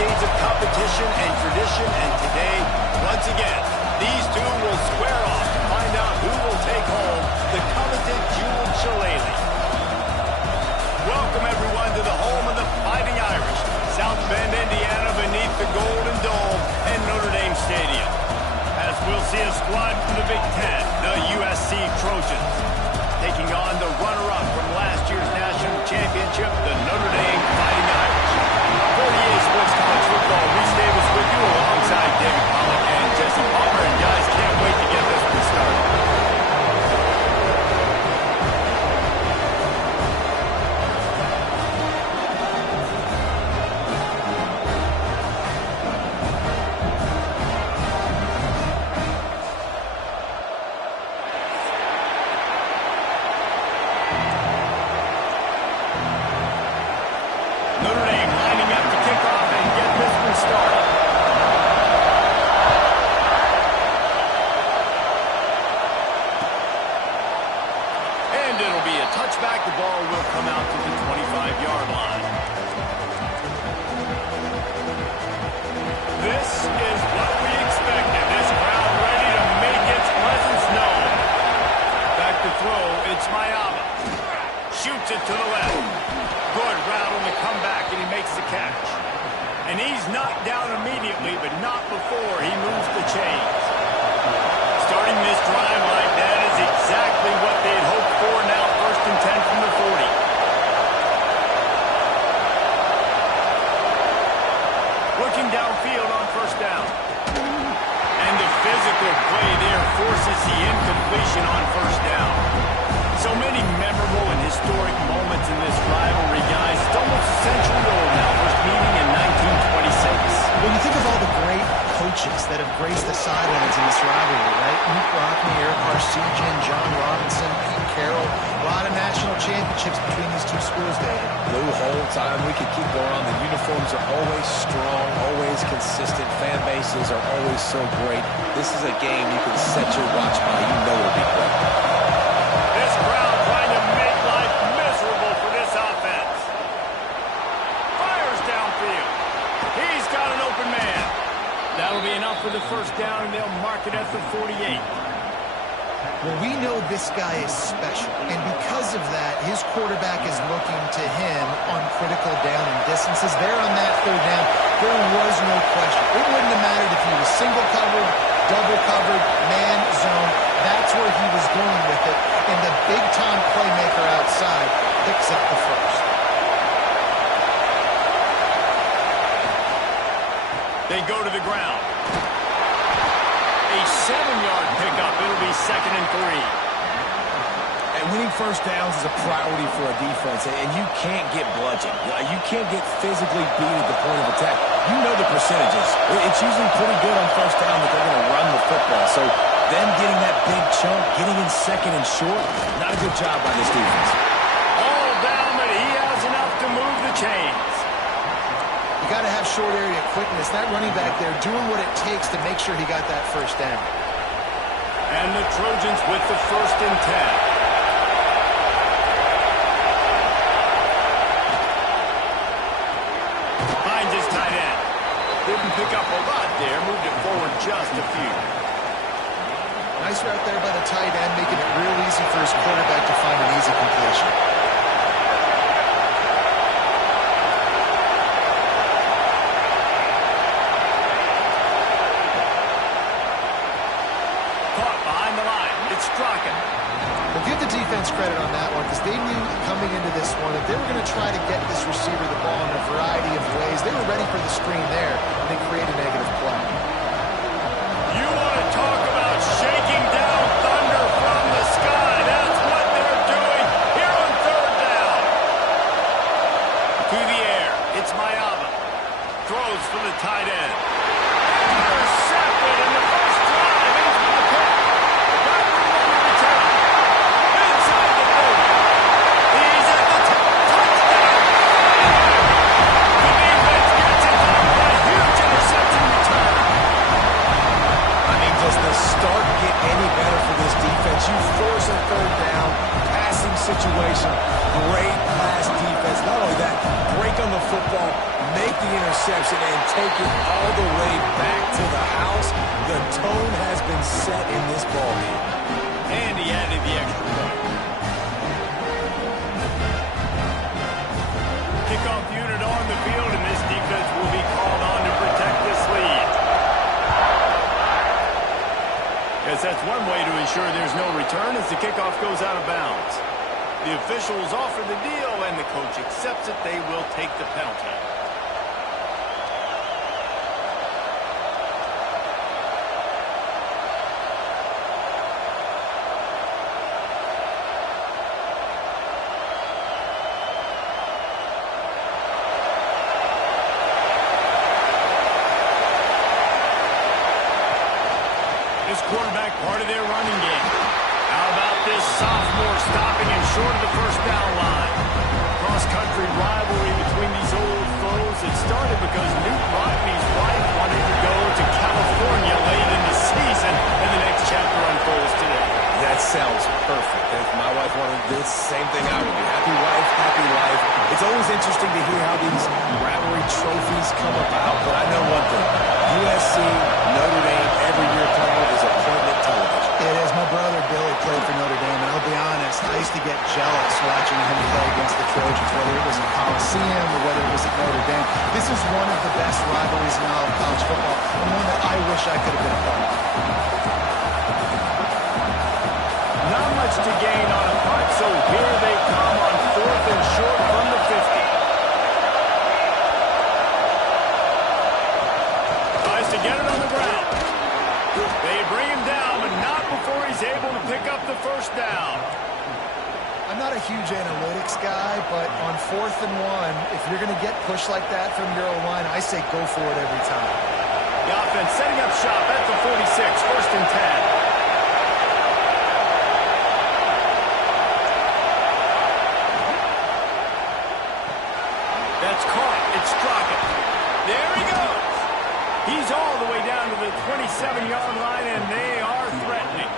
decades of competition and tradition, and today, once again, these two will square off to find out who will take home the coveted jeweled shillelagh. Welcome, everyone, to the home of the Fighting Irish, South Bend, Indiana, beneath the Golden Dome and Notre Dame Stadium. As we'll see a squad from the Big Ten, the USC Trojans, taking on the runner-up from last year's national championship, the Notre Dame Fighting Irish. For the EA Sports College Football, Reese Davis with you alongside David Pollock and Jesse Palmer. And guys, can't wait to get this one started. Notre Dame lining up to kick off and get this one started. And it'll be a touchback. The ball will come out to the 25-yard line. This is what we expected. This crowd ready to make its presence known. Back to throw, it's Mayama. Shoots it to the left. Good route on the comeback, and he makes the catch. And he's knocked down immediately, but not before he moves the chains. Starting this drive like that is exactly what they'd hoped for. Now 1st and 10 from the 40. Looking downfield on 1st down. And the physical play there forces the incompletion on 1st down. So many memorable and historic moments in this rivalry, guys. It's almost a century old now. First meeting in 1926. When you think of all the great coaches that have graced the sidelines in this rivalry, right? Luke Rockne, Eric Harseghian, John Robinson, Pete Carroll. A lot of national championships between these two schools, David. Lou Holtz, we could keep going on. The uniforms are always strong, always consistent. Fan bases are always so great. This is a game you can set your watch by. You know it'll be great. This crowd trying to make life miserable for this offense. Fires downfield. He's got an open man. That'll be enough for the 1st down, and they'll mark it at the 48. Well, we know this guy is special, and because of that, his quarterback is looking to him on critical down and distances. There on that 3rd down, there was no question. It wouldn't have mattered if he was single covered, double covered, man zone. That's where he was going with it, and the big-time playmaker outside picks up the 1st. They go to the ground. A 7-yard pickup. It'll be 2nd and 3. And winning 1st downs is a priority for a defense, and you can't get bludgeoned. You can't get physically beat at the point of attack. You know the percentages. It's usually pretty good on 1st down that they're going to run the football. So them getting that big chunk, getting in 2nd and short, not a good job by this defense. All down, but he has enough to move the chains. You got to have short area quickness. That running back there doing what it takes to make sure he got that 1st down. And the Trojans with the 1st and 10. Finds his tight end. Didn't pick up a lot there. Moved it forward just a few. Nice route there by the tight end, making it real easy for his quarterback to find an easy completion. Well, give the defense credit on that one because they knew coming into this one that they were going to try to get this receiver the ball in a variety of ways. They were ready for the screen there, and they created a negative play. You want to talk about shaking down thunder from the sky. That's what they're doing here on 3rd down. To the air. It's Mayama. Throws for the tight end. Intercepted in the 1st drive. He's for the pick. Does the start get any better for this defense? You force a 3rd down, passing situation, great pass defense. Not only that, break on the football, make the interception, and take it all the way back to the house. The tone has been set in this ballgame. And he added the extra point. Kickoff unit on the field, and this defense will be called on to protect this lead. Yes, that's one way to ensure there's no return as the kickoff goes out of bounds. The officials offer the deal, and the coach accepts it. They will take the penalty. This quarterback part of their running game. How about this sophomore stopping him short of the first down line? Cross-country rivalry between these old foes. It started because Newt Rodney's wife wanted to go to California late in the season, and the next chapter unfolds today. That sounds perfect. If my wife wanted this, same thing I would do. Happy wife, happy life. It's always interesting to hear how these rivalry trophies come about, but I know one thing. USC, Notre Dame, every year playing is appointment television. It is. My brother Billy played for Notre Dame, and I'll be honest, I used to get jealous watching him play against the Trojans, whether it was in Coliseum or whether it was at Notre Dame. This is one of the best rivalries in all of college football, and one that I wish I could have been a part of. Not much to gain on a punt, so here they come on 4th and short from the 50. Tries to get it on the ground. They bring him down, but not before he's able to pick up the first down. I'm not a huge analytics guy, but on 4th and 1, if you're going to get pushed like that from your O-line, I say go for it every time. The offense setting up shop at the 46, 1st and 10. That's caught. It's Strockett. There he goes. He's all the way down to the 27-yard line, and they are threatening.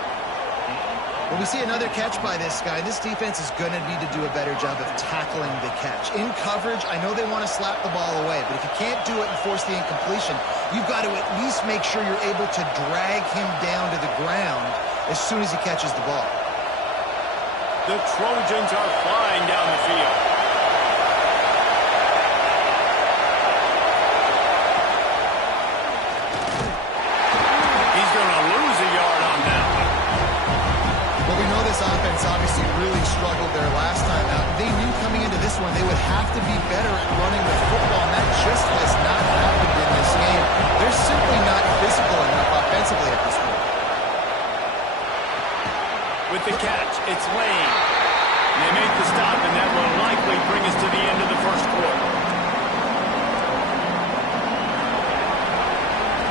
Well, we see another catch by this guy. This defense is going to need to do a better job of tackling the catch. In coverage, I know they want to slap the ball away, but if you can't do it and force the incompletion, you've got to at least make sure you're able to drag him down to the ground as soon as he catches the ball. The Trojans are flying down the field. Offense obviously really struggled there last time out. They knew coming into this one they would have to be better at running the football, and that just has not happened in this game. They're simply not physical enough offensively at this point. With the catch, it's Lane. They make the stop, and that will likely bring us to the end of the first quarter.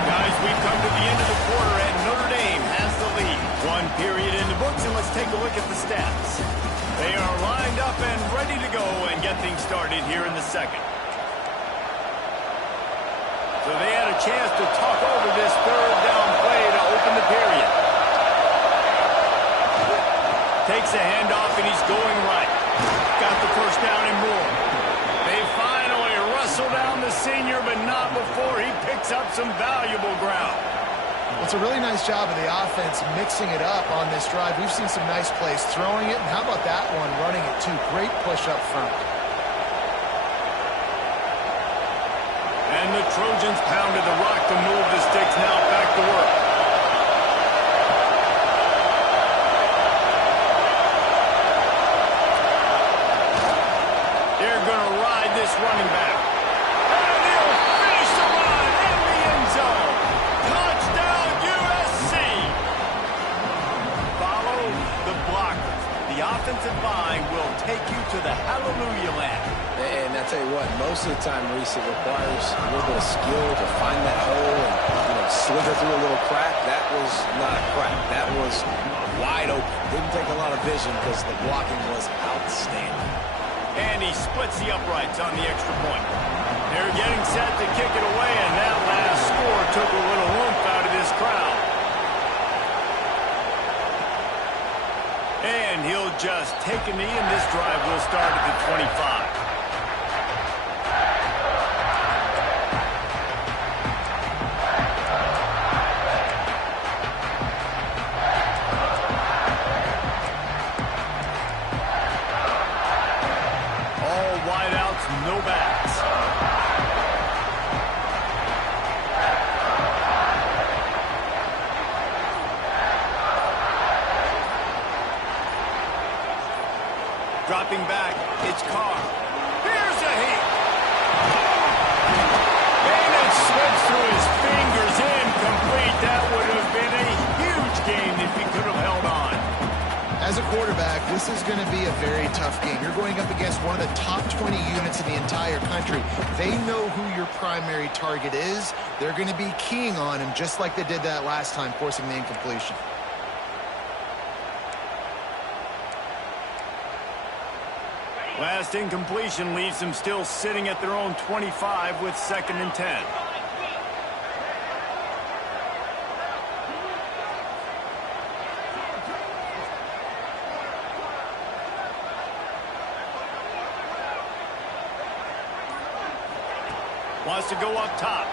Guys, we've come to the end of the quarter, and Notre Dame has the lead. One period in the books, and let's take a look at the stats. They are lined up and ready to go and get things started here in the second. So they had a chance to talk over this third down play to open the period. Takes a handoff, and he's going right. Got the first down and more. They finally wrestle down the senior, but not before he picks up some valuable ground. It's a really nice job of the offense mixing it up on this drive. We've seen some nice plays throwing it, and how about that one running it too? Great push up front. And the Trojans pounded the rock to move the sticks. Now back to work. They're going to ride this running back. And he'll finish the run in the end zone. Touchdown, USC. Follow the blockers. The offensive line will take you to the hallelujah land. And I tell you what, most of the time, Reese, it requires a little bit of skill to find that hole and slither through a little crack. That was not a crack. That was wide open. Didn't take a lot of vision because the blocking was outstanding. And he splits the uprights on the extra point. They're getting set to kick it away, and that last score took a little oomph out of this crowd. And he'll just take a knee, and this drive will start at the 25. All wideouts, no backs. Dropping back, it's Carr. Here's a heat. And it slips through his fingers, incomplete. That would have been a huge gain if he could have held on. As a quarterback, this is going to be a very tough game. You're going up against one of the top 20 units in the entire country. They know who your primary target is. They're going to be keying on him just like they did that last time, forcing the incompletion. Last incompletion leaves them still sitting at their own 25 with 2nd and 10. Wants to go up top.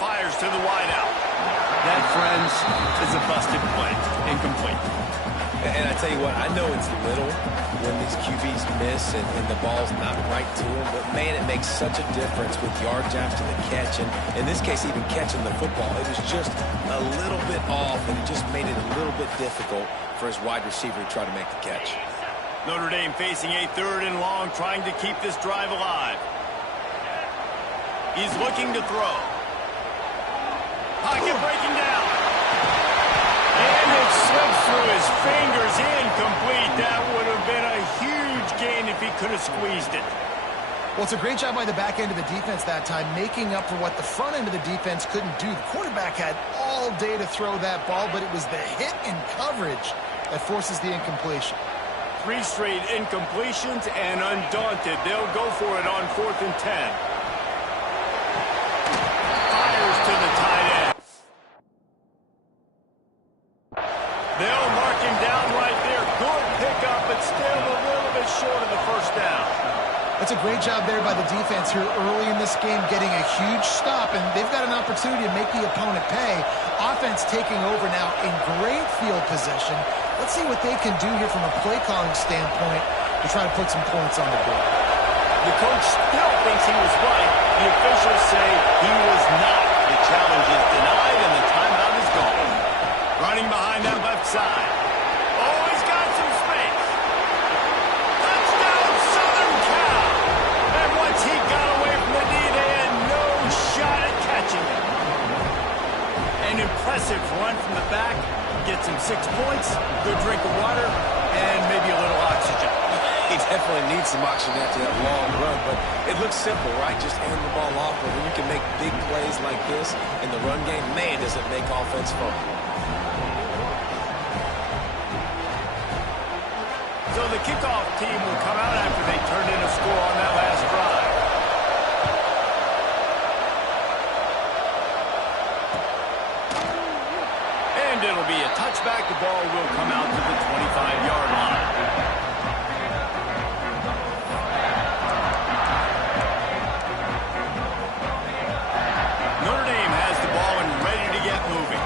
Fires to the wideout. That, friends, is a busted play. Incomplete. And I tell you what, I know it's little when these QBs miss and the ball's not right to them, but man, it makes such a difference with yards after the catch, and in this case, even catching the football. It was just a little bit off, and it just made it a little bit difficult for his wide receiver to try to make the catch. Notre Dame facing a 3rd and long, trying to keep this drive alive. He's looking to throw. Pocket breaking down. And it slips through his fingers, incomplete. That would have been a huge gain if he could have squeezed it. Well, it's a great job by the back end of the defense that time, making up for what the front end of the defense couldn't do. The quarterback had all day to throw that ball, but it was the hit and coverage that forces the incompletion. 3 straight incompletions, and undaunted, they'll go for it on 4th and 10. Fires to the tight end. They'll mark him down right there. Good pickup, but still a little bit short of the 1st down. That's a great job there by the defense here early in this game, getting a huge stop, and they've got an opportunity to make the opponent pay. Offense taking over now in great field possession. Let's see what they can do here from a play calling standpoint to try to put some points on the board. The coach still thinks he was right. The officials say he was not. The challenge is denied, and the timeout is gone. Running behind that left side. Oh, he's got some space. Touchdown, Southern Cal. And once he got away from the D, they had no shot at catching him. An impressive run from the back. Gets him 6 points, good drink of water, and maybe a little oxygen. He definitely needs some oxygen after that long run, but it looks simple, right? Just hand the ball off, but when you can make big plays like this in the run game, man, does it make offense fun. So the kickoff team will come out after they turned in a score on that last drive. And it'll be a touchback. The ball will come out to the 25-yard line. Notre Dame has the ball and ready to get moving.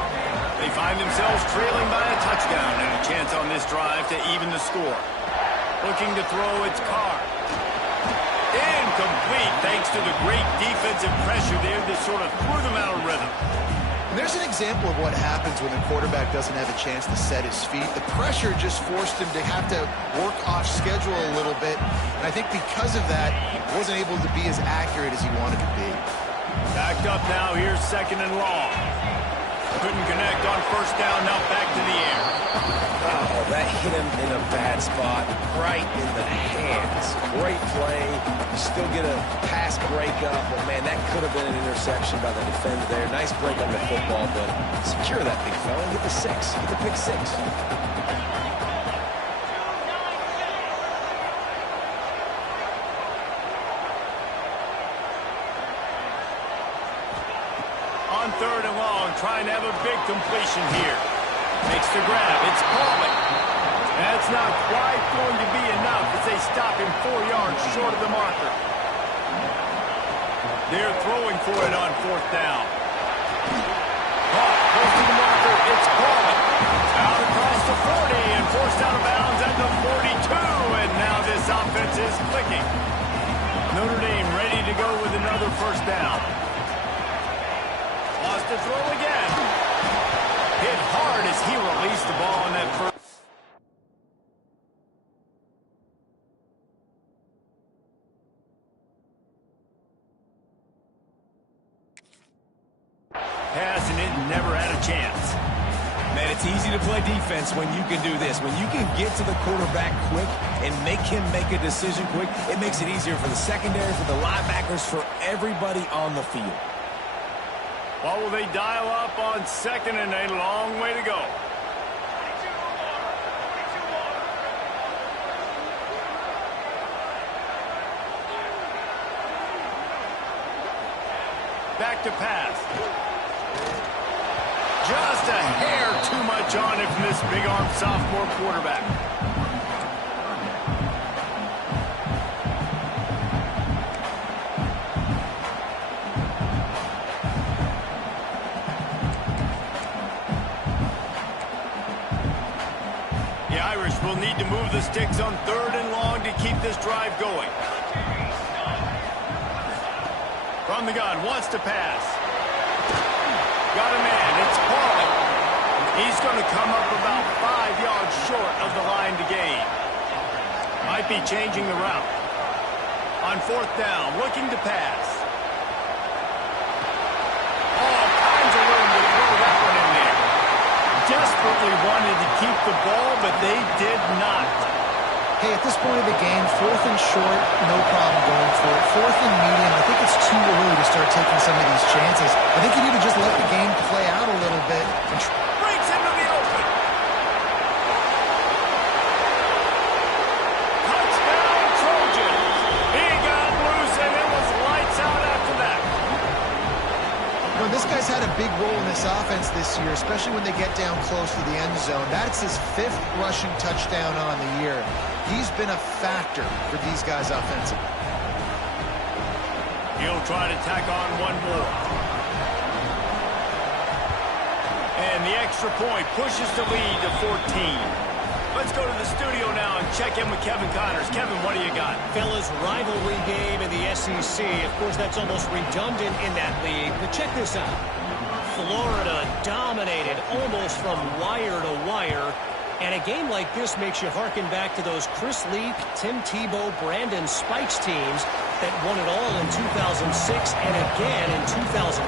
They find themselves trailing by a touchdown and a chance on this drive to even the score. Looking to throw, it's Carr. Incomplete thanks to the great defensive pressure there that sort of threw them out of rhythm. And there's an example of what happens when the quarterback doesn't have a chance to set his feet. The pressure just forced him to have to work off schedule a little bit. And I think because of that, he wasn't able to be as accurate as he wanted to be. Backed up now, here's 2nd and long. Couldn't connect on 1st down, now back to the air. Oh, that hit him in a bad spot, right in the hands. Great play. You still get a pass breakup, but man, that could have been an interception by the defender there. Nice break on the football, but secure that big fella. Get the 6. Get the pick 6. On 3rd and long, trying to have a big completion here. Makes the grab. It's Pauling. That's not quite going to be enough as they stop him 4 yards short of the marker. They're throwing for it on 4th down. Close to the marker, it's Coleman. Out across the 40 and forced out of bounds at the 42. And now this offense is clicking. Notre Dame ready to go with another 1st down. Lost the throw again. Hit hard as he released the ball on that first. Pass, and it never had a chance. Man, it's easy to play defense when you can do this. When you can get to the quarterback quick and make him make a decision quick, it makes it easier for the secondary, for the linebackers, for everybody on the field. What will they dial up on 2nd and a long way to go? Back to pass. Just a hair too much on it from this big-arm sophomore quarterback. The Irish will need to move the sticks on 3rd and long to keep this drive going. From the gun, wants to pass. Got a man, it's Coleman. He's going to come up about 5 yards short of the line to gain. Might be changing the route. On 4th down, looking to pass. All kinds of room to throw that one in there. Desperately wanted to keep the ball, but they did not. Hey, at this point of the game, 4th and short, no problem going for it. 4th and medium, I think it's too early to start taking some of these chances. I think you need to just let the game play out a little bit. Breaks into the open. Touchdown, Trojans. He got loose, and it was lights out after that. You know, this guy's had a big role in this offense this year, especially when they get down close to the end zone. That's his 5th rushing touchdown on the year. He's been a factor for these guys offensively. He'll try to tack on one more. And the extra point pushes the lead to 14. Let's go to the studio now and check in with Kevin Connors. Kevin, what do you got? Fellas, rivalry game in the SEC. Of course, that's almost redundant in that league. But check this out. Florida dominated almost from wire to wire. And a game like this makes you harken back to those Chris Leak, Tim Tebow, Brandon Spikes teams that won it all in 2006 and again in 2008.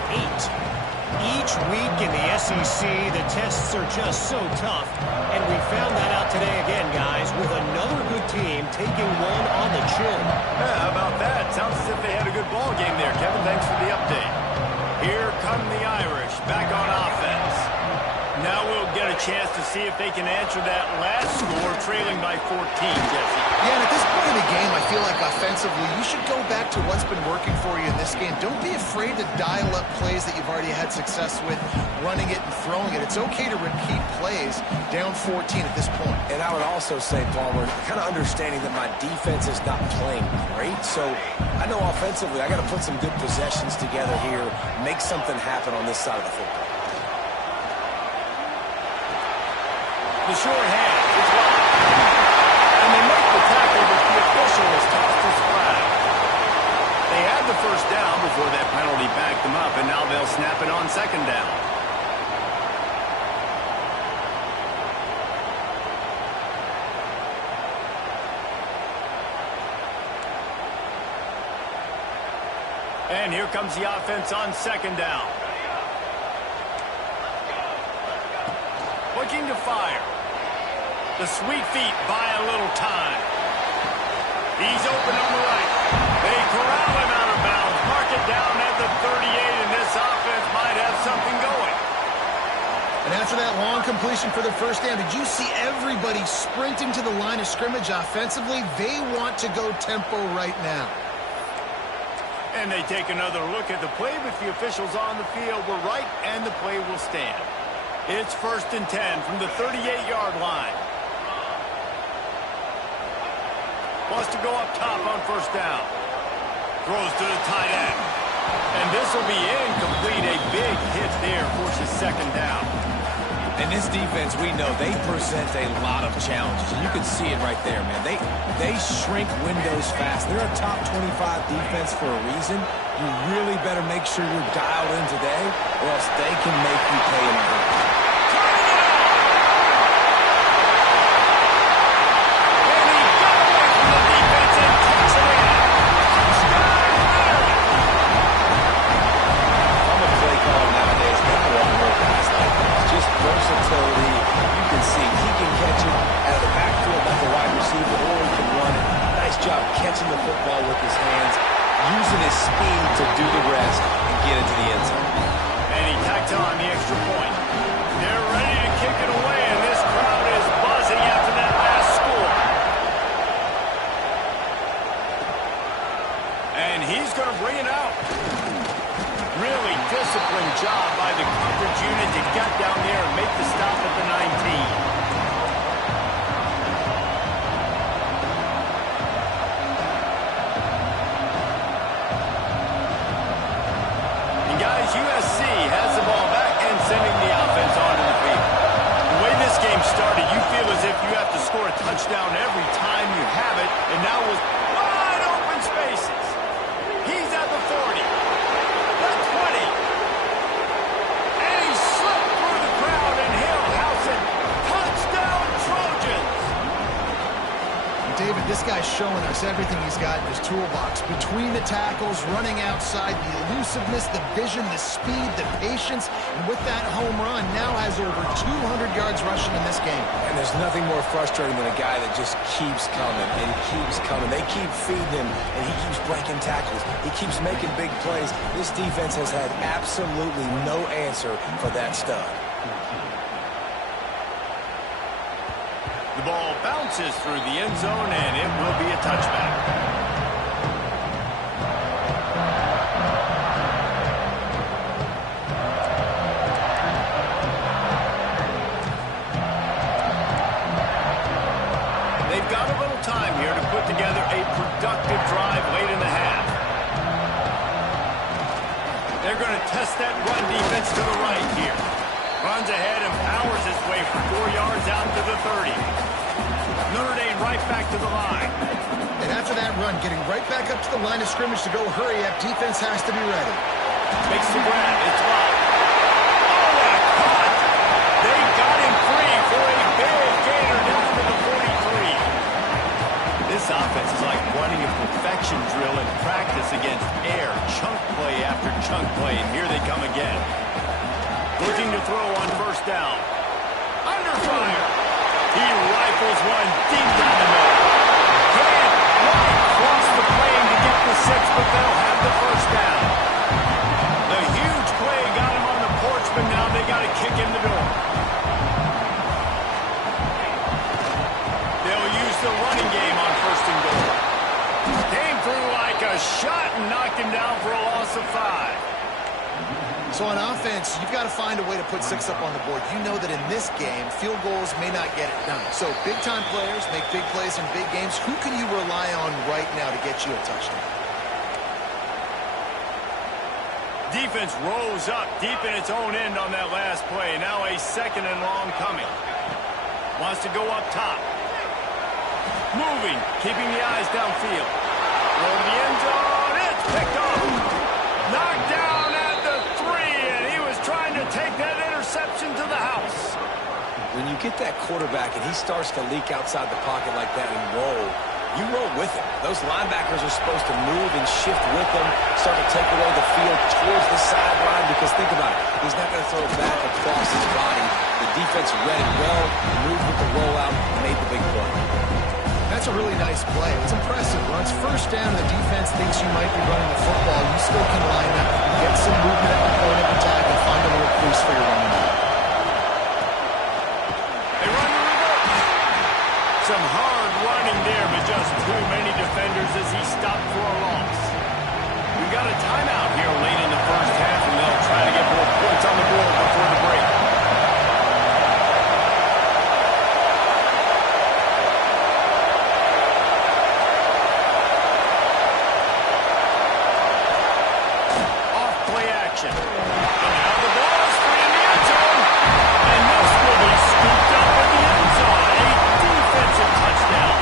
Each week in the SEC, the tests are just so tough. And we found that out today again, guys, with another good team taking one on the chin. Yeah, how about that? Sounds as if they had a good ball game there, Kevin. Thanks for the update. Here come the Irish back on offense. Now we'll get a chance to see if they can answer that last score, trailing by 14, Jesse. Yeah, and at this point of the game, I feel like offensively, you should go back to what's been working for you in this game. Don't be afraid to dial up plays that you've already had success with, running it and throwing it. It's okay to repeat plays down 14 at this point. And I would also say, Palmer, kind of understanding that my defense is not playing great, so I know offensively I got to put some good possessions together here, make something happen on this side of the football. The short hand is wide. And they make the tackle, but the official has tossed his flag. They had the 1st down before that penalty backed them up, and now they'll snap it on 2nd down. And here comes the offense on 2nd down. Looking to fire. The sweet feet buy a little time. He's open on the right. They corral him out of bounds. Mark it down at the 38, and this offense might have something going. And after that long completion for the 1st down, did you see everybody sprinting to the line of scrimmage offensively? They want to go tempo right now. And they take another look at the play, but the officials on the field were right, and the play will stand. It's 1st and 10 from the 38-yard line. Wants to go up top on first down. Throws to the tight end. And this will be incomplete. A big hit there, forces second down. And this defense, we know, they present a lot of challenges. And you can see it right there, man. They shrink windows fast. They're a top 25 defense for a reason. You really better make sure you're dialed in today, or else they can make you pay in a hurry. Versatility. You can see he can catch it out of the backfield like a wide receiver, or he can run it. Nice job catching the football with his hands, using his speed to do the rest and get into the end zone. And he tacked on the extra point. They're ready to kick it away, and this crowd is buzzing after that last score. And he's going to bring it out. Really disciplined job by the coverage unit to get down there and make the stop at the 19. And guys, USC has the ball back and sending the offense onto the field. The way this game started, you feel as if you have to score a touchdown every time you have it, and now with wide open spaces. He's at the 40. 20. And he slipped through the crowd, and he'll house it. Touchdown, Trojans! David, this guy's showing us everything he's got in his toolbox. Between the tackles, running outside, the elusiveness, the vision, the speed, the patience. And with that home run, now has over 200 yards rushing in this game. And there's nothing more frustrating than a guy that just keeps coming and keeps coming. They keep feeding him, and he keeps breaking tackles. He keeps making big plays. This defense has had absolutely no answer for that stud. The ball bounces through the end zone, and it will be a touchback. They've got a little time here to put together a productive drive late in the half. They're going to test that run defense to the right here. Runs ahead and powers his way for 4 yards out to the 30. Notre Dame right back to the line. And after that run, getting right back up to the line of scrimmage to go hurry up, defense has to be ready. Makes the grab. It's locked. Oh, what a cut! They got him free for a big gainer down to the 43. This offense is like running a perfection drill in practice against air. Chunk play after chunk play, and here they come again. Looking to throw on first down. Under fire. He rifles one deep down the middle. Can't quite cross the plane to get the 6, but they'll have the first down. The huge play got him on the porch, but now they got to kick in the door. They'll use the running game on first and goal. Came through like a shot and knocked him down for a loss of 5. So on offense, you've got to find a way to put 6 up on the board. You know that in this game, field goals may not get it done. So big-time players make big plays in big games. Who can you rely on right now to get you a touchdown? Defense rose up deep in its own end on that last play. Now a second and long coming. Wants to go up top. Moving, keeping the eyes downfield. Throw to the end zone. It's picked off. Knocked down at the 3, and he was trying to take that interception to the house. When you get that quarterback and he starts to leak outside the pocket like that and roll, you roll with him. Those linebackers are supposed to move and shift with him, start to take away the field towards the sideline, because think about it, he's not going to throw it back across his body. The defense read it well, moved with the rollout, and made the big play. That's a really nice play. It's impressive. When it's first down, the defense thinks you might be running the football. You still can line up, get some movement at the point of attack, and find a little crease for your running back. They run the reverse. Some hard running there, but just too many defenders as he stopped for a loss. We've got a timeout here late in the first half, and they'll try to get more points on the board before the break. possession. And now the ball is free in the end zone. And this will be scooped up in the end zone. A defensive touchdown.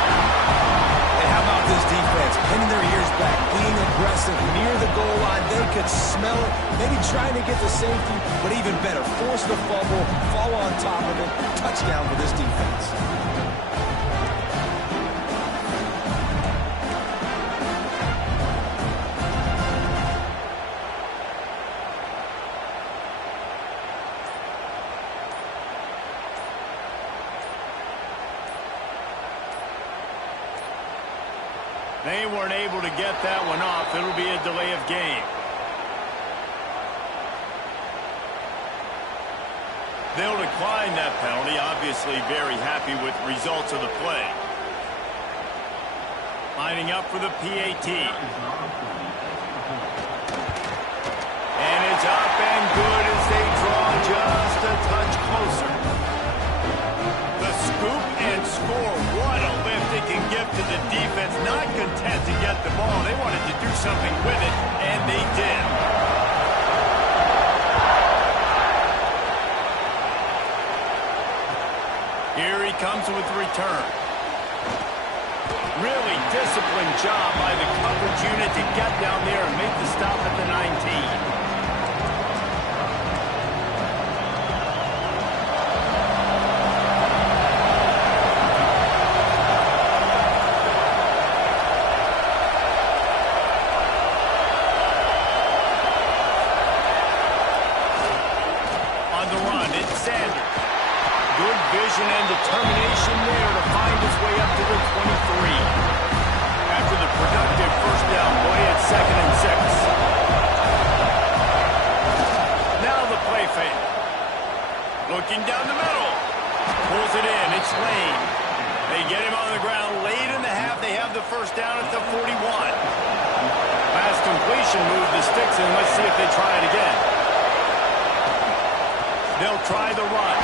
And how about this defense? Pinning their ears back, being aggressive near the goal line. They could smell it. Maybe trying to get the safety, but even better, force the fumble, fall on top of it. Touchdown for this defense. They weren't able to get that one off. It'll be a delay of game. They'll decline that penalty. Obviously very happy with results of the play. Lining up for the PAT. And it's up and good as they draw just a touch closer. The scoop and score. What a lift they can give to the defense. Not content to get the ball. They wanted to do something with it, and they did. Here he comes with the return. Really disciplined job by the coverage unit to get down there and make the stop at the 19. And determination there to find his way up to the 23. After the productive first down play at 2nd and 6. Now the play fake. Looking down the middle. Pulls it in. It's Lane. They get him on the ground late in the half. They have the first down at the 41. Pass completion moved the sticks in. Let's see if they try it again. They'll try the run.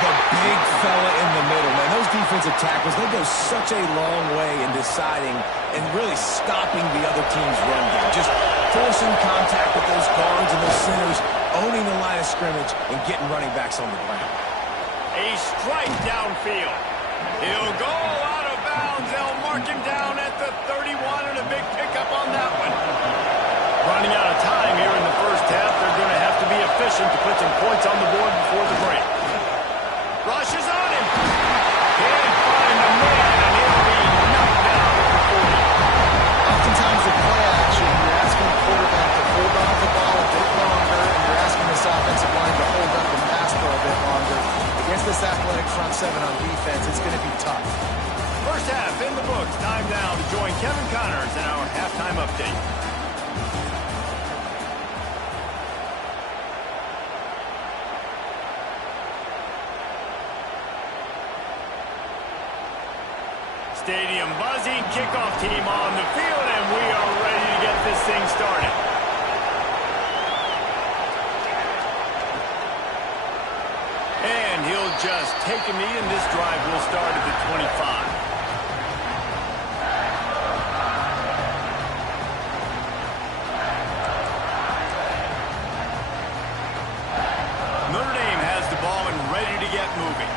The big fella in the middle, man. Those defensive tackles, they go such a long way in deciding and really stopping the other team's run game. Just forcing contact with those guards and those centers, owning the line of scrimmage, and getting running backs on the ground. A strike downfield. He'll go out of bounds. They'll mark him down at the 31 and a big pickup on that one. Running out of time here in the first half. They're going to have to be efficient to put some points on the board before the break. Rushes on him. Can't find the man, and he'll be knocked down at the 40. Oftentimes in play action, you're asking the quarterback to hold on to the ball a bit longer, and you're asking this offensive line to hold up the pass for a bit longer. Against this athletic front seven on defense, it's going to be tough. First half in the books. Time now to join Kevin Connors in our halftime update. Stadium buzzing, kickoff team on the field, and we are ready to get this thing started. And he'll just take a knee, and this drive will start at the 25. Notre Dame has the ball and ready to get moving.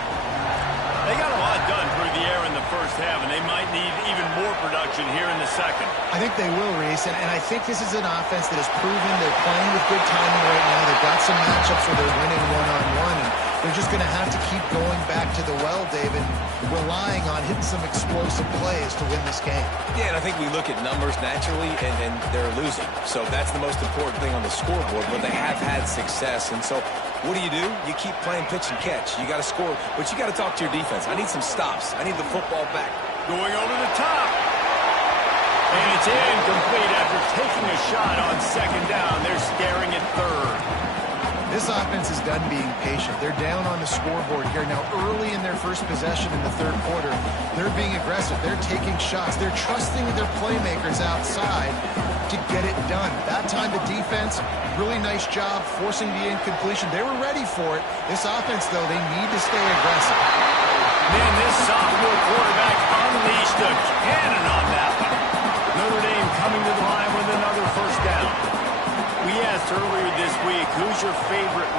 They got a lot done through the air in the first half, and they might need even more production here in the second. I think they will, Reese, and I think this is an offense that has proven they're playing with good timing right now. They've got some matchups where they're winning one-on-one, and they're just going to have to keep going back to the well, David, relying on hitting some explosive plays to win this game. Yeah, and I think we look at numbers naturally, and they're losing. So that's the most important thing on the scoreboard, but they have had success. And so what do? You keep playing pitch and catch. You got to score, but you got to talk to your defense. I need some stops. I need the football back. Going over the top. And it's incomplete after taking a shot on second down. They're staring at third. This offense is done being patient. They're down on the scoreboard here. Now, early in their first possession in the third quarter, they're being aggressive. They're taking shots. They're trusting their playmakers outside to get it done. That time, the defense, really nice job forcing the incompletion. They were ready for it. This offense, though, they need to stay aggressive. Man, this sophomore quarterback unleashed a cannon on that one. Notre Dame coming to the line with another first down. We asked earlier this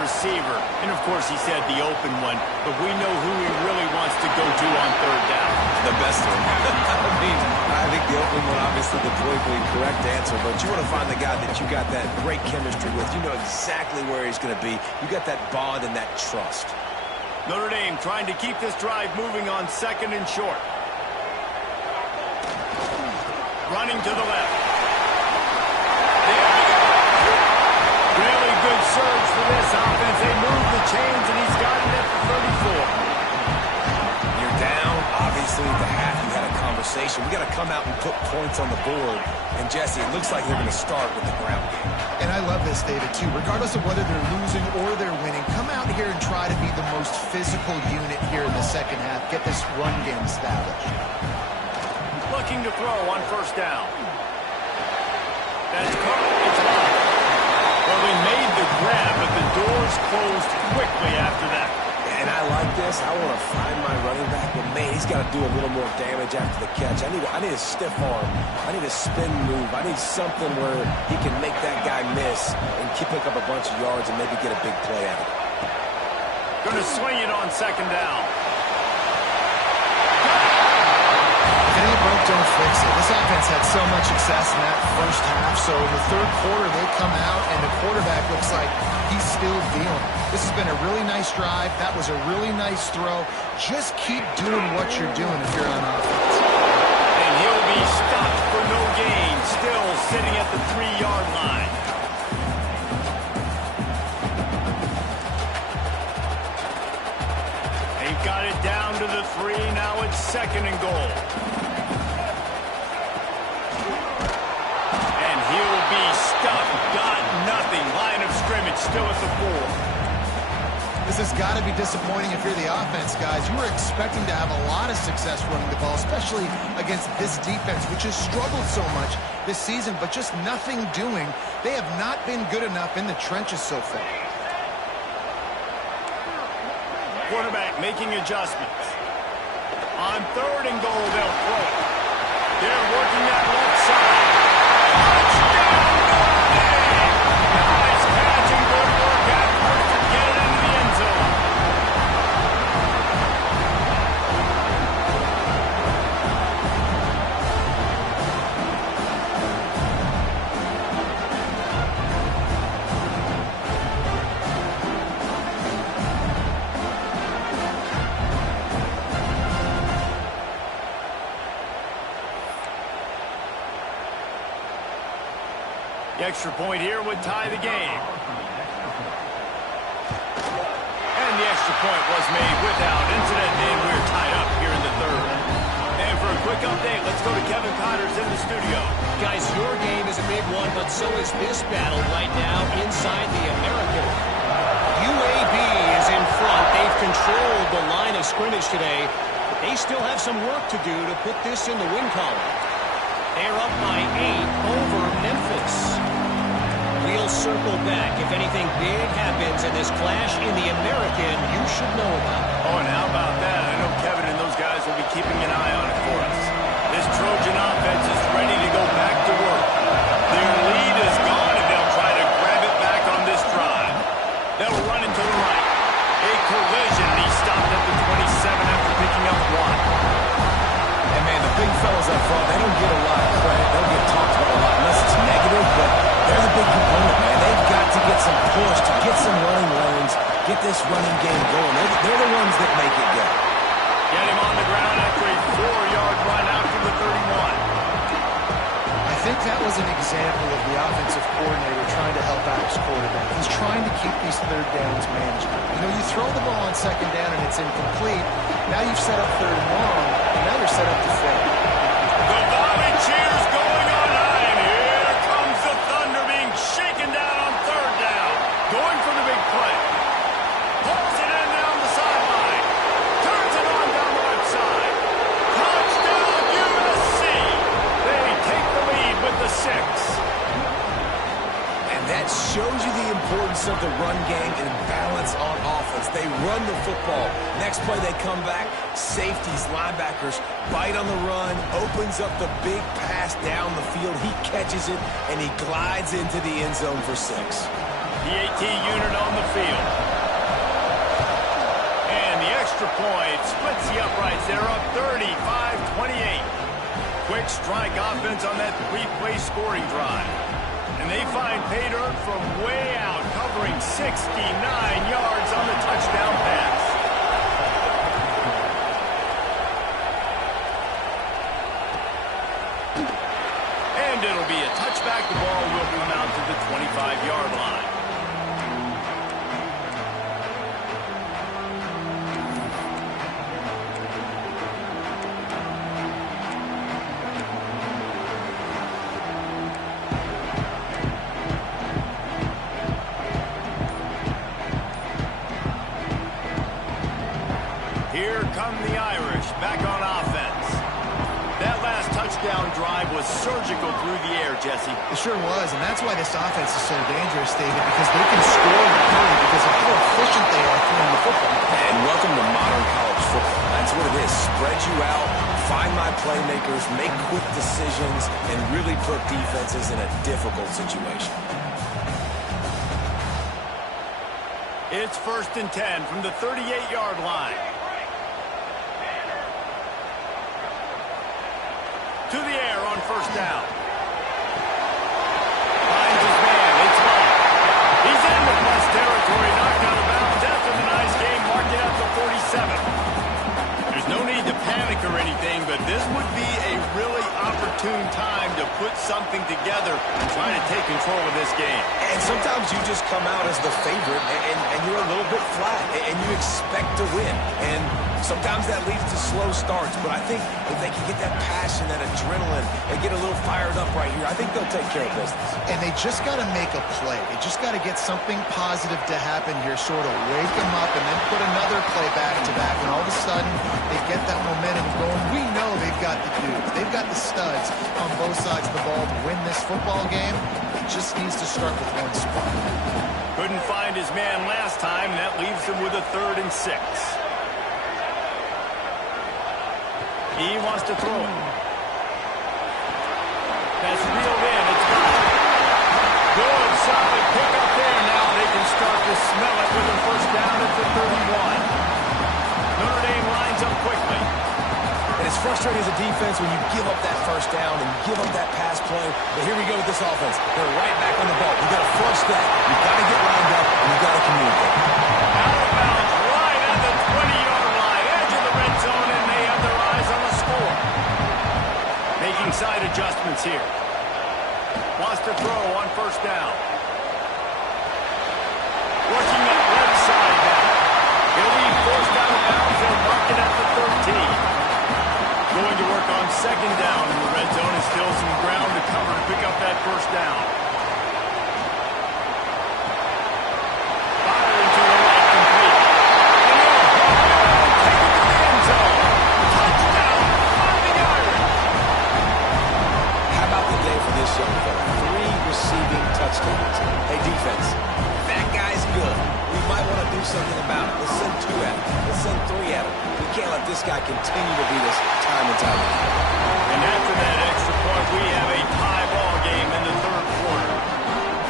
receiver. And, of course, he said the open one. But we know who he really wants to go to on third down. The best one. I think the open one, obviously, the politically correct answer. But you want to find the guy that you got that great chemistry with. You know exactly where he's going to be. You got that bond and that trust. Notre Dame trying to keep this drive moving on 2nd and short. Running to the left. There we go. Really good surge for this offense. They move the chains, and he's got it at the 34. You're down. Obviously, at the half, you had a conversation. We got to come out and put points on the board. And, Jesse, it looks like they're going to start with the ground game. And I love this, David, too. Regardless of whether they're losing or they're winning, come out here and try to be the most physical unit here in the second half. Get this run game established. Looking to throw on 1st down. That's caught. It's locked. Well, they made the grab, but the doors closed quickly after that. And I like this. I want to find my running back, but, man, he's got to do a little more damage after the catch. I need a stiff arm. I need a spin move. I need something where he can make that guy miss and pick up a bunch of yards and maybe get a big play out of it. Going to swing it on 2nd down. If it ain't broke, don't fix it. This offense had so much success in that first half, so in the 3rd quarter they come out and the quarterback looks like he's still dealing. This has been a really nice drive. That was a really nice throw. Just keep doing what you're doing if you're on offense. And he'll be stopped for no gain, still sitting at the 3-yard line. They've got it down to the 3. Now it's 2nd and goal. And he'll be stuffed. Got nothing. Line of scrimmage still at the 4. This has got to be disappointing if you're the offense, guys. You were expecting to have a lot of success running the ball, especially against this defense, which has struggled so much this season, but just nothing doing. They have not been good enough in the trenches so far. Quarterback making adjustments. On 3rd and goal, they'll throw it. They're working that left side. Touchdown, Notre Dame! Nice catch and good work afterwards to get it into the end zone. The extra point here would tie the game. And the extra point was made without incident, and we're tied up here in the 3rd. And for a quick update, let's go to Kevin Connors in the studio. Guys, your game is a big one, but so is this battle right now inside the American. UAB is in front. They've controlled the line of scrimmage today, but they still have some work to do to put this in the win column. They're up by 8 over Memphis. We'll circle back. If anything big happens in this clash in the American, you should know about it. Oh, and how about that? I know Kevin and those guys will be keeping an eye on it for us. This Trojan offense is ready to go back to work. Their lead is gone, and they'll try to grab it back on this drive. They'll run it to the right. A collision, and he stopped at the 27 after picking up 1. And, man, the big fellas up front, they don't get a lot of credit. They'll get talked about a lot unless it's negative, but they're the big component, man. They've got to get some push, to get some running lanes, get this running game going. They're the ones that make it go. Get him on the ground after a 4-yard run out to the 31. I think that was an example of the offensive coordinator trying to help out his quarterback. He's trying to keep these 3rd downs manageable. You know, you throw the ball on 2nd down and it's incomplete. Now you've set up 3rd and long, and now you're set up to fail. The volley cheers going on high, and here comes the Thunder being shaken down on 3rd down. Going for the big play. Pulls it in down the sideline. Turns it on down the left side. Touchdown, USC. They take the lead with the 6. And that shows you the importance of the run game and balance on offense. They run the football. Next play, they come back. Safeties, linebackers, bite on the run, opens up the big pass down the field. He catches it, and he glides into the end zone for 6. PAT unit on the field. And the extra point splits the uprights. They're up 35-28. Quick strike offense on that three-play scoring drive. And they find pay dirt from way out, covering 69 yards on the touchdown pass. And it'll be a touchback. The ball will come out to the 25-yard line. Here come the Irish back on offense. That last touchdown drive was surgical through the air, Jesse. It sure was, and that's why this offense is so dangerous, David, because they can score in a hurry because of how efficient they are throwing the football. And welcome to modern college football. That's what it is. Spread you out, find my playmakers, make quick decisions, and really put defenses in a difficult situation. It's 1st and 10 from the 38-yard line. To the air on 1st down. Finds his man. It's Love. He's in the plus territory, knocked out of bounds after the nice game, marked it out to 47. There's no need to panic or anything, but this would be a really opportune time to put something together and try to take control of this game. And sometimes you just come out as the favorite, and you're a little bit flat, and you expect to win. And sometimes that leads to slow starts, but I think if they can get that passion, that adrenaline, and get a little fired up right here, I think they'll take care of business. And they just got to make a play. They just got to get something positive to happen here, sort of wake them up, and then put another play back-to-back, and all of a sudden they get that momentum going. We know they've got the dudes. They've got the studs on both sides of the ball to win this football game. It just needs to start with one spot. Couldn't find his man last time. That leaves him with a 3rd and 6. He wants to throw it. That's reeled in. It's gone. Good, solid pick up there. Now they can start to smell it with a 1st down at the 31. Notre Dame lines up quickly. And it's frustrating as a defense when you give up that 1st down and give up that pass play. But here we go with this offense. They're right back on the ball. You got to flush that. You got to get lined up, and you got to communicate. Out of bounds, right at the 20-yard line, edge of the red zone, and they have their eyes on the score. Making side adjustments here. Wants to throw on 1st down. Working that left side now. He'll be forced out of bounds. They'll mark it at the 13. Going to work on 2nd down in the red zone, and still some ground to cover to pick up that 1st down. Fire into the right, complete. And take it to the end zone. Touchdown, Fighting Irish. How about the day for this young fella? 3 receiving touchdowns. Hey, defense, that guy's good. We might want to do something about it. Let's send 2 at him. Let's send 3 at him. We can't let this guy continue to beat us time and time again. And after that extra point, we have a tie ball game in the 3rd quarter.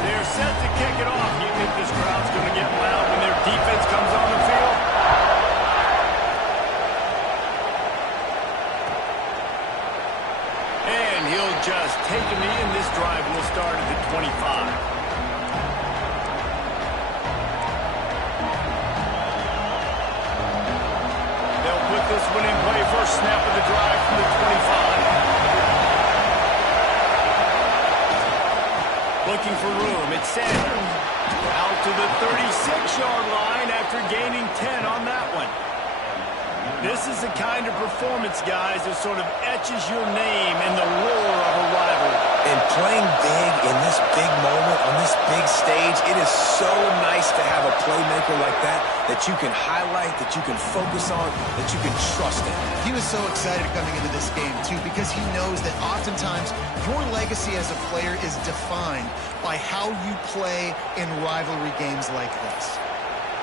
They're set to kick it off. You think this crowd's going to get loud when their defense comes on the field? And he'll just take a knee, and this drive will start at the 25. This one in play, first snap of the drive from the 25. Looking for room, it's Sanders. Out to the 36-yard line after gaining 10 on that one. This is the kind of performance, guys, that sort of etches your name in the roar of a rivalry. And playing big in this big moment, on this big stage, it is so nice to have a playmaker like that you can highlight, that you can focus on, that you can trust in. He was so excited coming into this game, too, because he knows that oftentimes your legacy as a player is defined by how you play in rivalry games like this.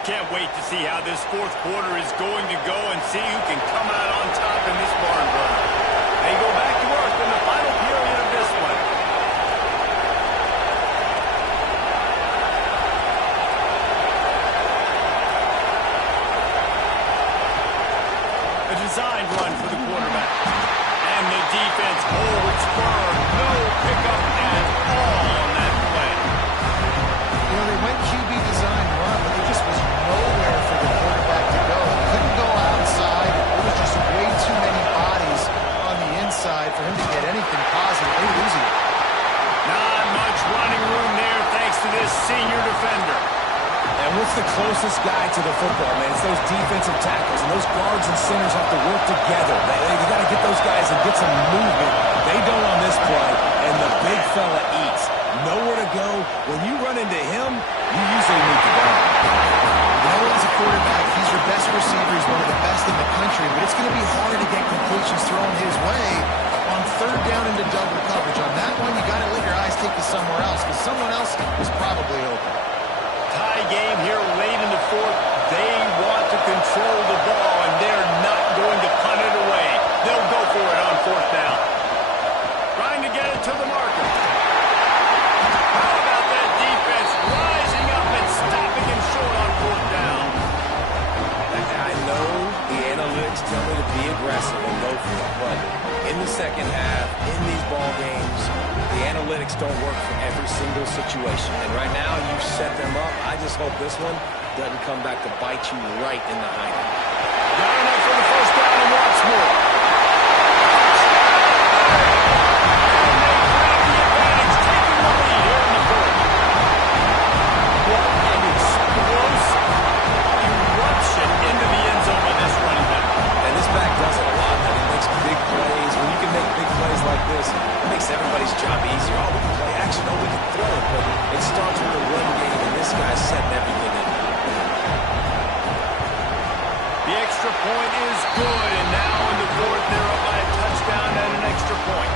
Can't wait to see how this 4th quarter is going to go and see who can come out on top in this barn burner. They go back to work in the final period of this one. It's the closest guy to the football, man. It's those defensive tackles, and those guards and centers have to work together. They got to get those guys and get some movement. They don't on this play, and the big fella eats. Nowhere to go. When you run into him, you usually meet the ground. You know, as a quarterback, he's your best receiver. He's one of the best in the country, but it's going to be hard to get completions thrown his way on third down into double coverage. On that one, you got to let your eyes take you somewhere else, because someone else was probably open. Tie game here late in the fourth. They want to control the ball, and they're not going to punt it away. They'll go for it on fourth down. Trying to get it to the marker. How about that defense rising up and stopping him short on fourth down? I know the analytics tell me to be aggressive and go for it, but in the second half, in these ball games, the analytics don't work for every single situation. And right now, you've set them up. I just hope this one doesn't come back to bite you right in the hiney. Got enough for the first down and wants more. And they grab the advantage, taking the lead here in the fourth. What an explosive eruption into the end zone by this running back. And this back does it a lot. I mean, makes big plays. When you can make big plays like this, it makes everybody's job easier. Oh, we can play action. Oh, we can throw it. But it starts with the run game, and this guy's setting everything in. The extra point is good, and now in the fourth, they're up by a touchdown and an extra point.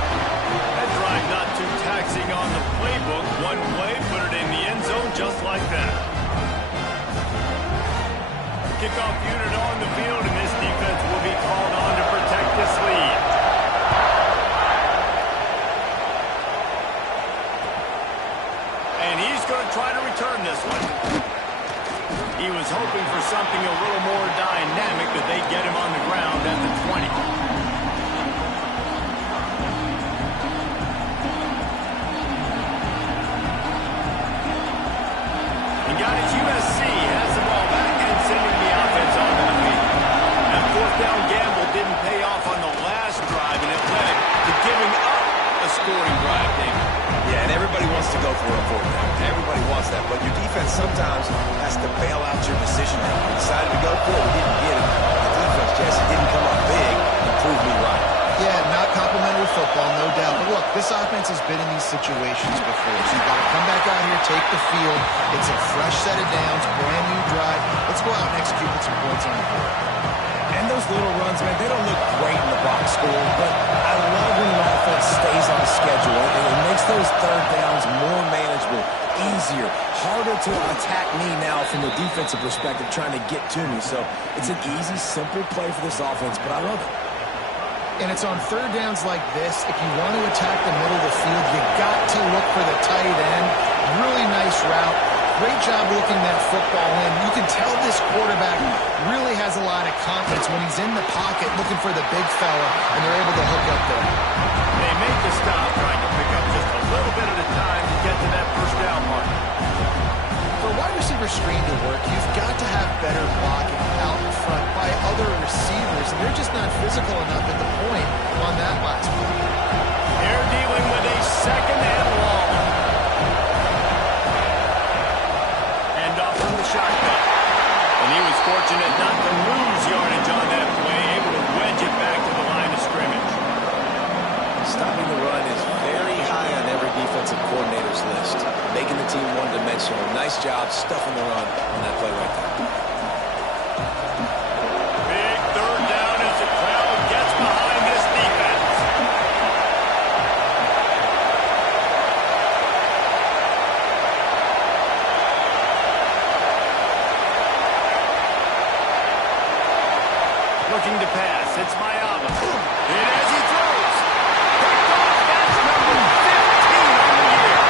That drive not too taxing on the playbook. One play, put it in the end zone just like that. Kickoff unit on the field, and this defense will be called on to protect this lead. And he's going to try to return this one. He was hoping for something a little more dynamic, but they get him on the ground at the 20. He got his USC, has the ball back, and sending the offense onto the field. That fourth down gamble didn't pay off on the last drive, and it led to giving up a scoring drive, David. Yeah, and everybody wants to go for a fourth down. Everybody wants that, but your defense sometimes has to bail out your decision making. We decided to go for it, we didn't get it. The defense, Jesse, didn't come up big and prove me right. Yeah, not complimentary football, no doubt. But look, this offense has been in these situations before, so you've got to come back out here, take the field. It's a fresh set of downs, brand new drive. Let's go out and execute with some points on the board. And those little runs, man, they don't look great in the box score, but I love when an offense stays on schedule. It makes those third downs more manageable, easier, harder to attack me now from the defensive perspective trying to get to me. So it's an easy, simple play for this offense, but I love it. And it's on third downs like this, if you want to attack the middle of the field, you got to look for the tight end. Really nice route. Great job looking that football in. You can tell this quarterback really has a lot of confidence when he's in the pocket looking for the big fella, and they're able to hook up there. They make the stop, trying to pick up just a little bit at a time to get to that first down mark. For a wide receiver screen to work, you've got to have better blocking out in front by other receivers, and they're just not physical enough at the point on that last play. They're dealing with a second and long. Handoff from the shotgun. And he was fortunate not to lose yardage on that play, able to wedge it back to the line of scrimmage. Stopping the run is very high on every defensive coordinator's list. Making the team one-dimensional. Nice job stuffing the run on that play right there. Big third down as the crowd gets behind this defense. Looking to pass. It's Mayava. And as he throws, that's number 15 on the year.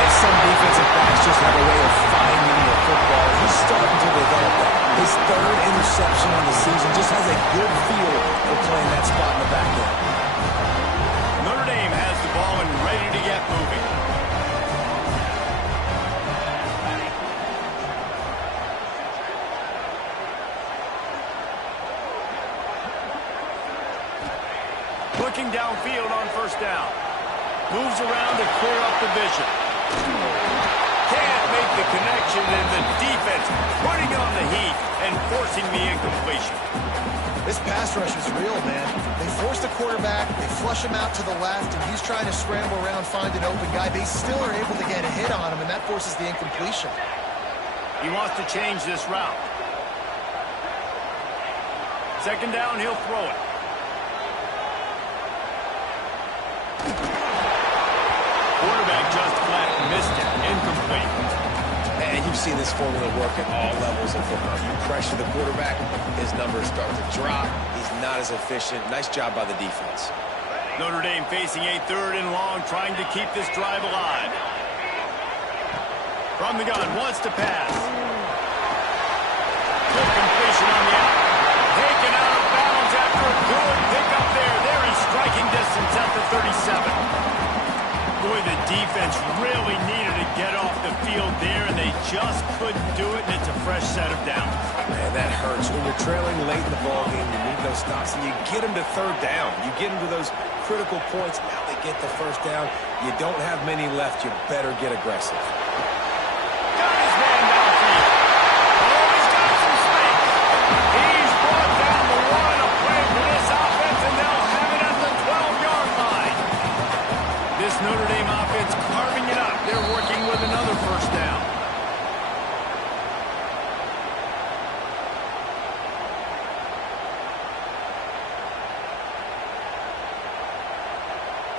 And some defensive backs just have a way of finding the football. He's starting to develop that. His third interception of the season just has a good feel for playing that spot in the back end. Notre Dame has the ball and ready to get moving. Looking downfield on first down. Moves around to clear up the vision. Can't make the connection and the defense putting on the heat and forcing the incompletion. This pass rush is real, man. They force the quarterback, they flush him out to the left, and he's trying to scramble around, find an open guy. They still are able to get a hit on him, and that forces the incompletion. He wants to change this route. Second down, he'll throw it. Quarterback just flat missed it. Incomplete. And you've seen this formula work at all levels of football. You pressure the quarterback, his numbers start to drop. He's not as efficient. Nice job by the defense. Notre Dame facing a 3rd and long, trying to keep this drive alive. From the gun, wants to pass. Good completion on the out. Taken out of bounds after a good pickup there. They're in striking distance at the 37. Boy, the defense really needed to get off the field there, and they just couldn't do it, and it's a fresh set of downs. Man, that hurts. When you're trailing late in the ballgame, you need those stops, and you get them to 3rd down. You get them to those critical points. Now they get the 1st down. You don't have many left. You better get aggressive. Got his man downfield. Oh, he's got some space. He's brought down the one, a play for this offense, and they'll have it at the 12-yard line. This Notre Dame offense carving it up. They're working with another 1st down.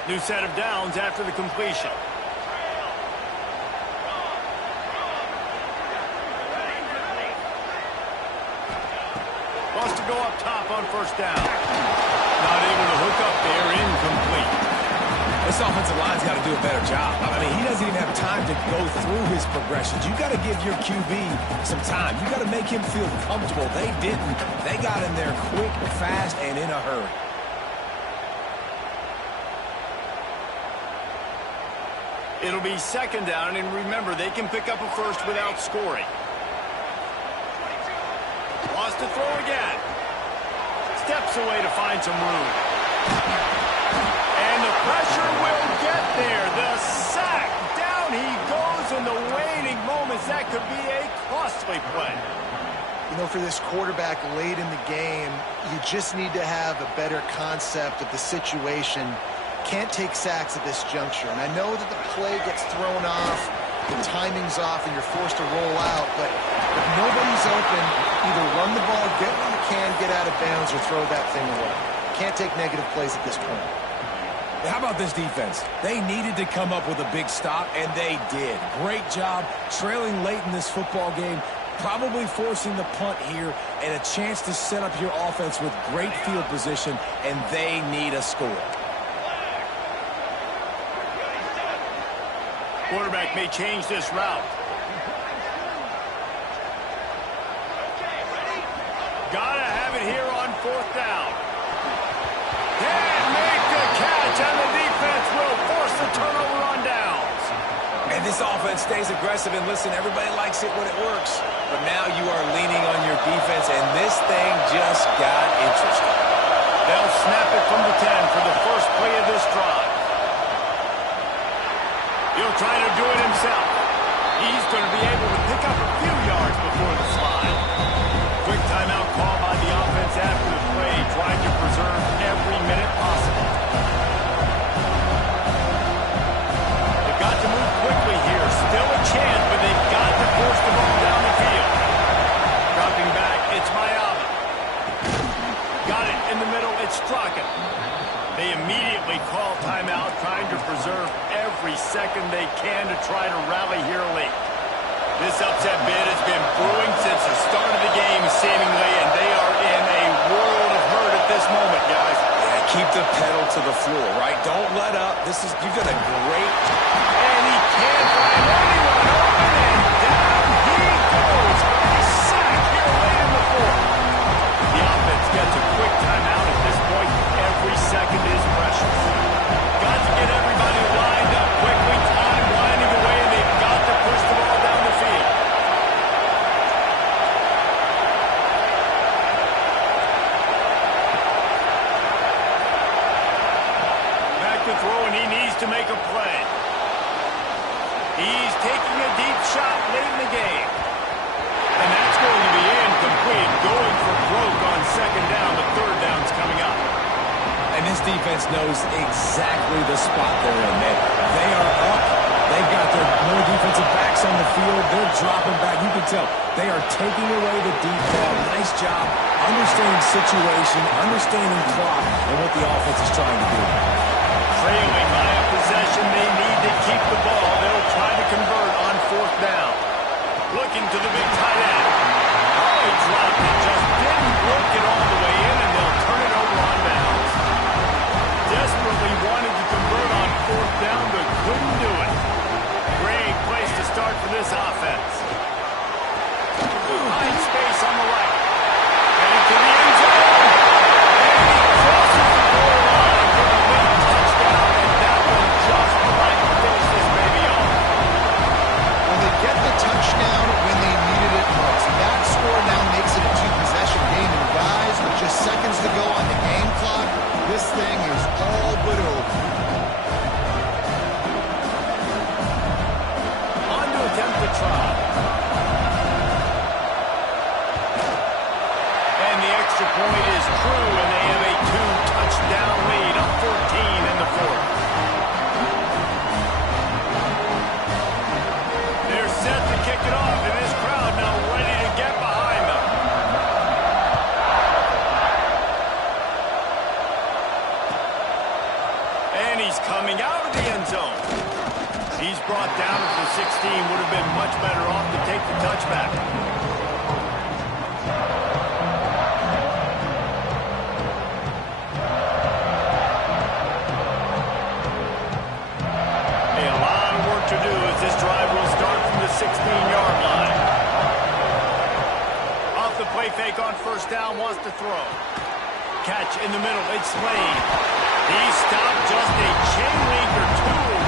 New set of downs after the completion. Wants to go up top on 1st down. Not able to hook up there. Incomplete. This offensive line's got to do a better job. I mean, he doesn't even have time to go through his progressions. You got to give your QB some time. You got to make him feel comfortable. They didn't. They got in there quick, fast, and in a hurry. It'll be 2nd down, and remember, they can pick up a 1st without scoring. Wants to throw again. Steps away to find some room. And the pressure will get there. The sack. Down he goes in the waning moments. That could be a costly play. You know, for this quarterback late in the game, you just need to have a better concept of the situation. Can't take sacks at this juncture. And I know that the play gets thrown off, the timing's off, and you're forced to roll out. But if nobody's open, either run the ball, get what you can, get out of bounds, or throw that thing away. Can't take negative plays at this point. How about this defense? They needed to come up with a big stop, and they did. Great job trailing late in this football game, probably forcing the punt here, and a chance to set up your offense with great field position, and they need a score. Quarterback may change this route. Gotta have it here on 4th down. Can't make the catch, and the defense will force the turnover on downs. And this offense stays aggressive, and listen, everybody likes it when it works. But now you are leaning on your defense, and this thing just got interesting. They'll snap it from the 10 for the first play of this drive. He'll try to do it himself. He's going to be able to pick up a few yards before the slide. Quick timeout call by the offense after the play, trying to preserve every minute possible. They've got to move quickly here. Still a chance, but they've got to force the ball down the field. Dropping back, it's Mayava. Got it in the middle, it's Straka. They immediately call timeout, trying to preserve every second they can to try to rally here late. This upset bid has been brewing since the start of the game, seemingly, and they are in a world of hurt at this moment, guys. Yeah, keep the pedal to the floor, right? Don't let up. You've done a great... And he can't find anyone open, and down he goes. A sack here late in the 4th. The offense gets a quick timeout at this point. Every second is precious. Got to get everybody lined up quickly. Time winding away, and they've got to push the ball down the field. Back to throw, and he needs to make a play. He's taking a deep shot late in the game. And that's going to be incomplete. Going for broke on second down. The third down's coming up. And this defense knows exactly the spot they're in. They are up. They've got their more defensive backs on the field. They're dropping back. You can tell they are taking away the deep ball. Nice job understanding situation, understanding clock, and what the offense is trying to do. Trailing by a possession, they need to keep the ball. They'll try to convert on fourth down. Looking to the big tight end. Oh, he dropped it. Just didn't work it all the way in, and they'll turn it over on downs. Desperately wanted to convert on fourth down, but couldn't do it. Great place to start for this offense. Behind space on the right. Heading to the end zone. And he crosses the goal line for a late touchdown, and that one just might finish this baby off. Well, they get the touchdown when they needed it most. That score now makes it a two-possession game. And guys, with just seconds to go on the game clock, this thing is all but over. On to attempt the try. And the extra point is true, and they have a two-touchdown lead of 14 in the fourth. They're set to kick it off, and this crowd now ready to get behind them. And he's coming out of the end zone. He's brought down at the 16. Would have been much better off to take the touchback. A lot of work to do as this drive will start from the 16-yard line. Off the play fake on first down, wants to throw. Catch in the middle, it's Slade. He stopped just a chain link or two